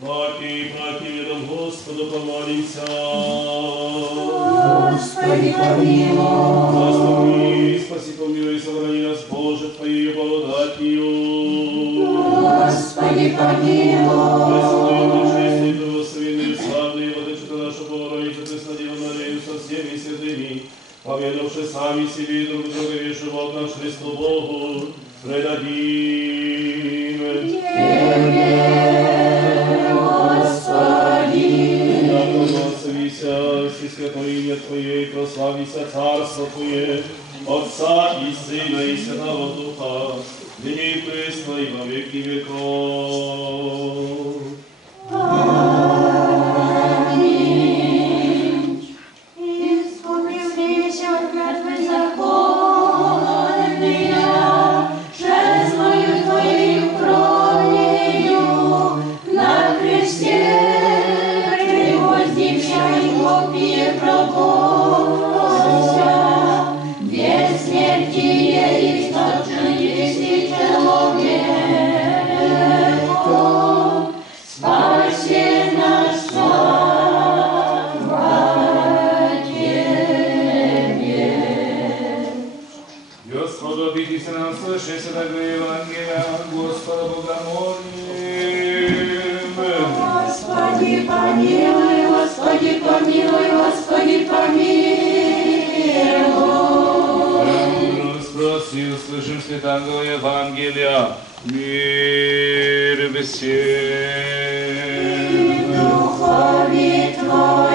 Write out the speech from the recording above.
Паки, миром Господу помолимся. Господи, помилуй. Заступи, спаси, помилуй, сохрани нас, Боже, Твоею благодатью. Господи, помилуй. Пресвятую, пречистую, благословенную, славную, Владычицу нашу Богородицу, Преснодеву Марию со всеми святыми, помянувши сами себе и друг друга, весь живот наш Христу Богу, предадим. Господи. Да благословися, все святое имя Твое, и прославися Царство Твое, Отца и Сына и Святого Духа, ныне и пресно и во веки веков. Аминь. Искупившийся от мертвых законные, жертвою Твоею кровью на кресте пригвоздився и копье пробовся, без смертия и источники человеком, спаси нас, слава Тебе. Господу, обидися нам, слыши святого Евангелия, Господа Бога молим. Господи, помилуй, Господи, помилуй, Господи, помилуй. Спроси, услышим святого Евангелия, мир всем. Духові Твоєму.